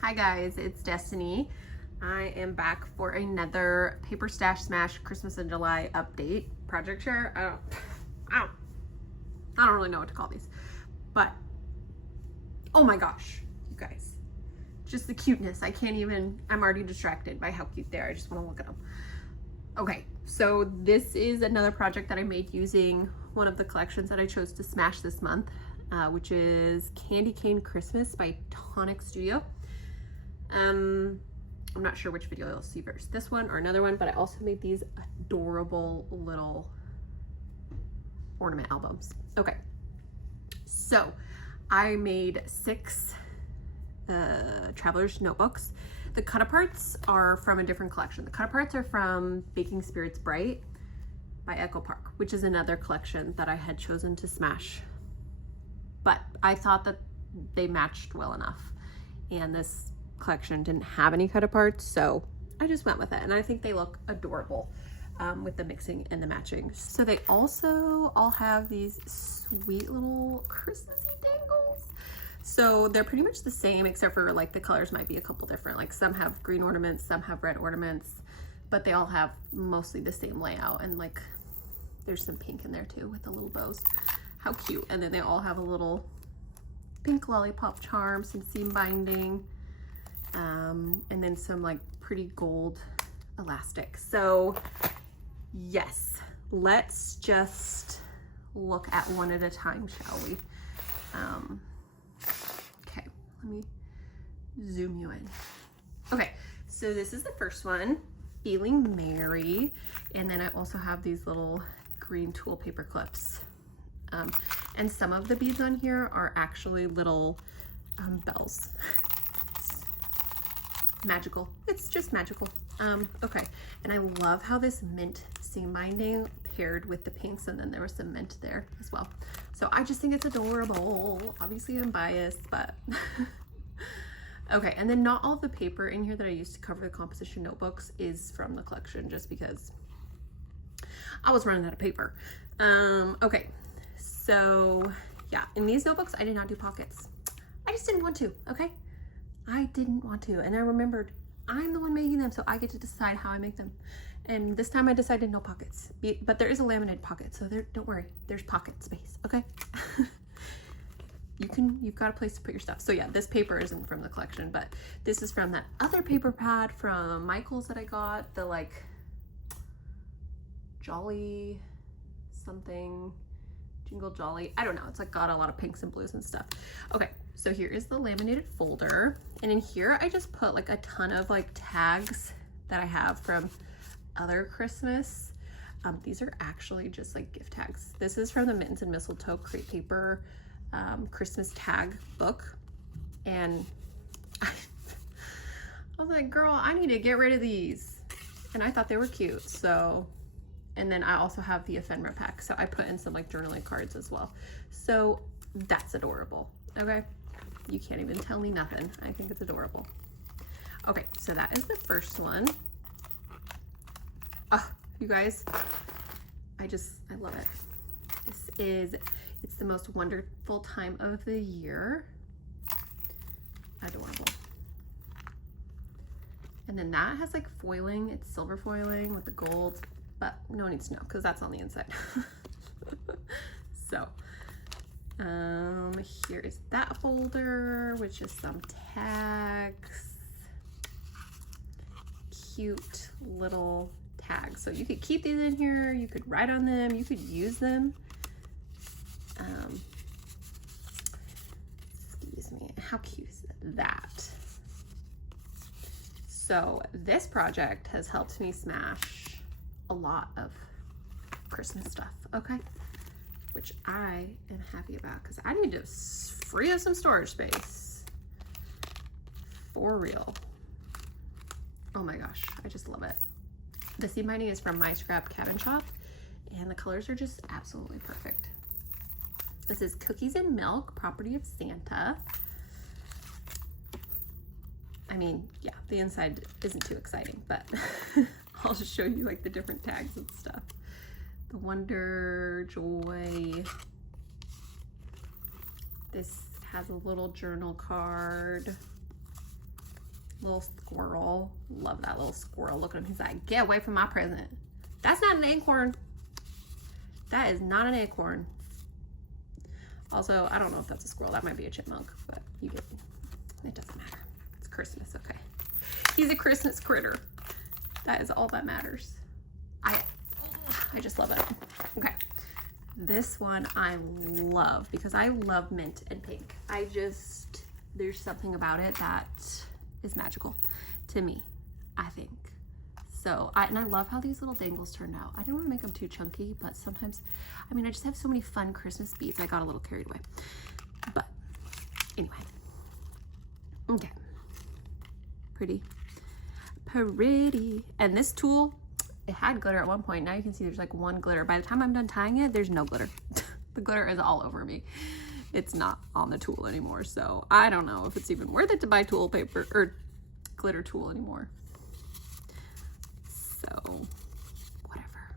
Hi guys, it's Destiny. I am back for another Paper Stash Smash Christmas in July update. Project share. I don't really know what to call these, but oh my gosh, you guys, just the cuteness. I'm already distracted by how cute they are. I just want to look at them. Okay, so this is another project that I made using one of the collections that I chose to smash this month, which is Candy Cane Christmas by Tonic Studio. I'm not sure which video you'll see first, this one or another one, but I also made these adorable little ornament albums. Okay, so I made 6 traveler's notebooks. The cut-aparts are from a different collection. The cut-aparts are from Baking Spirits Bright by Echo Park, which is another collection that I had chosen to smash. But I thought that they matched well enough, and this collection didn't have any cut-aparts, so I just went with it, and I think they look adorable with the mixing and the matching. So they also all have these sweet little Christmassy dangles. So they're pretty much the same, except for like the colors might be a couple different. Like some have green ornaments, some have red ornaments, but they all have mostly the same layout, and like there's some pink in there too with the little bows. How cute. And then they all have a little pink lollipop charm, some seam binding, and then some like pretty gold elastic. So yes, let's just look at one at a time, shall we? Okay, let me zoom you in. Okay, so this is the first one, Feeling Merry, and then I also have these little green tulle paper clips. And some of the beads on here are actually little bells. Magical. It's just magical. Okay, and I love how this mint seam binding paired with the pinks, and then there was some mint there as well. So I just think it's adorable. Obviously I'm biased, but okay. And then not all the paper in here that I used to cover the composition notebooks is from the collection, just because I was running out of paper. Okay, so yeah, in these notebooks I did not do pockets. I just didn't want to. Okay, I didn't want to, and I remembered I'm the one making them, so I get to decide how I make them. And this time I decided no pockets, but there is a laminated pocket, so don't worry, there's pocket space. Okay. You've got a place to put your stuff. So yeah, this paper isn't from the collection, but this is from that other paper pad from Michael's that I got, the like Jolly something, Jingle Jolly, I don't know, it's like got a lot of pinks and blues and stuff. Okay, so here is the laminated folder, and in here I just put like a ton of like tags that I have from other Christmas. These are actually just like gift tags. This is from the Mittens and Mistletoe Crepe Paper Christmas tag book, and I was like, girl, I need to get rid of these, and I thought they were cute. So, and then I also have the ephemera pack, so I put in some like journaling cards as well. So that's adorable. Okay, you can't even tell me nothing. I think it's adorable. Okay, so that is the first one. You guys, I love it. It's the most wonderful time of the year. Adorable. And then that has like foiling. It's silver foiling with the gold, but no need to know because that's on the inside. So, here is that folder, which is some tags. Cute little tags. So you could keep these in here, you could write on them, you could use them. Excuse me, how cute is that? So this project has helped me smash a lot of Christmas stuff, okay? Which I am happy about because I need to free up some storage space. For real. Oh my gosh, I just love it. The seam binding is from My Scrap Cabin Shop, and the colors are just absolutely perfect. This is Cookies and Milk, Property of Santa. I mean, yeah, the inside isn't too exciting, but I'll just show you like the different tags and stuff. The Wonder, Joy. This has a little journal card. Little squirrel. Love that little squirrel. Look at him. He's like, get away from my present. That's not an acorn. That is not an acorn. Also, I don't know if that's a squirrel. That might be a chipmunk, but you get it. It doesn't matter. It's Christmas, okay? He's a Christmas critter. That is all that matters. I just love it. Okay. This one I love because I love mint and pink. There's something about it that is magical to me, I think. So, and I love how these little dangles turned out. I didn't want to make them too chunky, but sometimes, I mean, I just have so many fun Christmas beads. I got a little carried away. But anyway. Okay. Pretty. And this tool, it had glitter at one point. Now you can see there's like one glitter. By the time I'm done tying it, there's no glitter. The glitter is all over me. It's not on the tool anymore. So I don't know if it's even worth it to buy tool paper or glitter tool anymore. So whatever.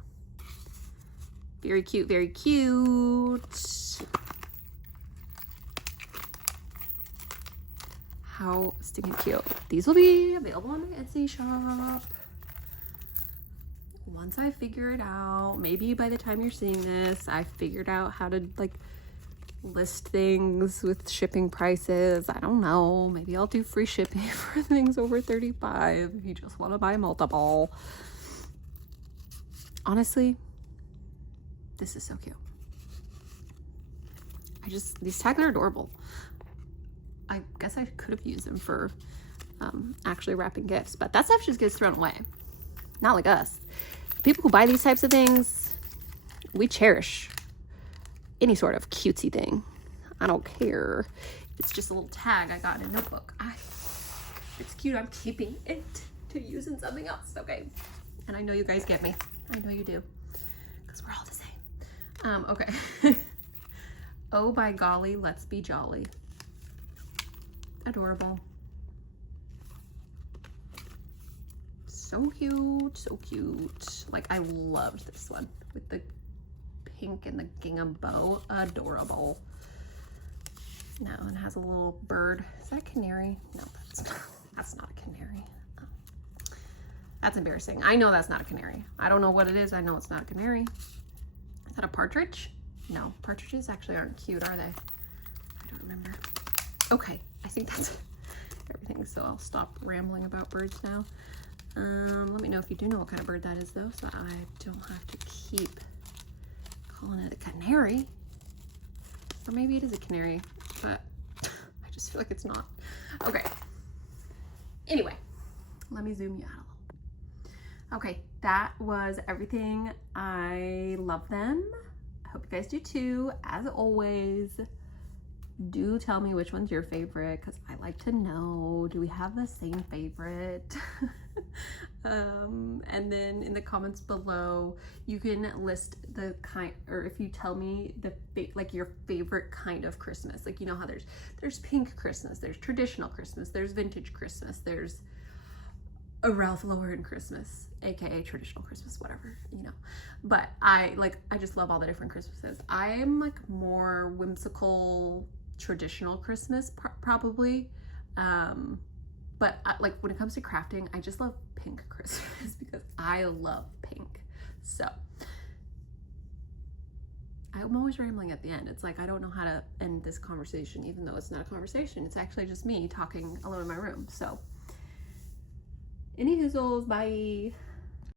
Very cute, very cute. How stinking cute. These will be available on my Etsy shop. Once I figure it out, maybe by the time you're seeing this, I figured out how to like list things with shipping prices. I don't know. Maybe I'll do free shipping for things over $35 if you just want to buy multiple. Honestly, this is so cute. These tags are adorable. I guess I could have used them for actually wrapping gifts, but that stuff just gets thrown away. Not like us. People who buy these types of things, we cherish any sort of cutesy thing. I don't care. It's just a little tag I got in a notebook. It's cute. I'm keeping it to use in something else, okay? And I know you guys get me. I know you do, because we're all the same. Okay. Oh, by golly, let's be jolly. Adorable. So cute, so cute. Like, I loved this one with the pink and the gingham bow. Adorable. Now it has a little bird. Is that a canary? No, that's not a canary. Oh. That's embarrassing. I know that's not a canary. I don't know what it is. I know it's not a canary. Is that a partridge? No, partridges actually aren't cute, are they? I don't remember. Okay, I think that's everything. So I'll stop rambling about birds now. Let me know if you do know what kind of bird that is, though, so I don't have to keep calling it a canary. Or maybe it is a canary, but I just feel like it's not. Okay. Anyway, let me zoom you out a little. Okay, that was everything. I love them. I hope you guys do too. As always, do tell me which one's your favorite, because I like to know. Do we have the same favorite? And then in the comments below, you can list the kind, or if you tell me like your favorite kind of Christmas. Like, you know how there's pink Christmas, there's traditional Christmas, there's vintage Christmas, there's a Ralph Lauren Christmas, aka traditional Christmas, whatever, you know. But I just love all the different Christmases. I'm like more whimsical traditional Christmas probably, but like when it comes to crafting, I just love pink Christmas because I love pink. So I'm always rambling at the end. It's like I don't know how to end this conversation, even though it's not a conversation. It's actually just me talking alone in my room. So any hoozles, bye.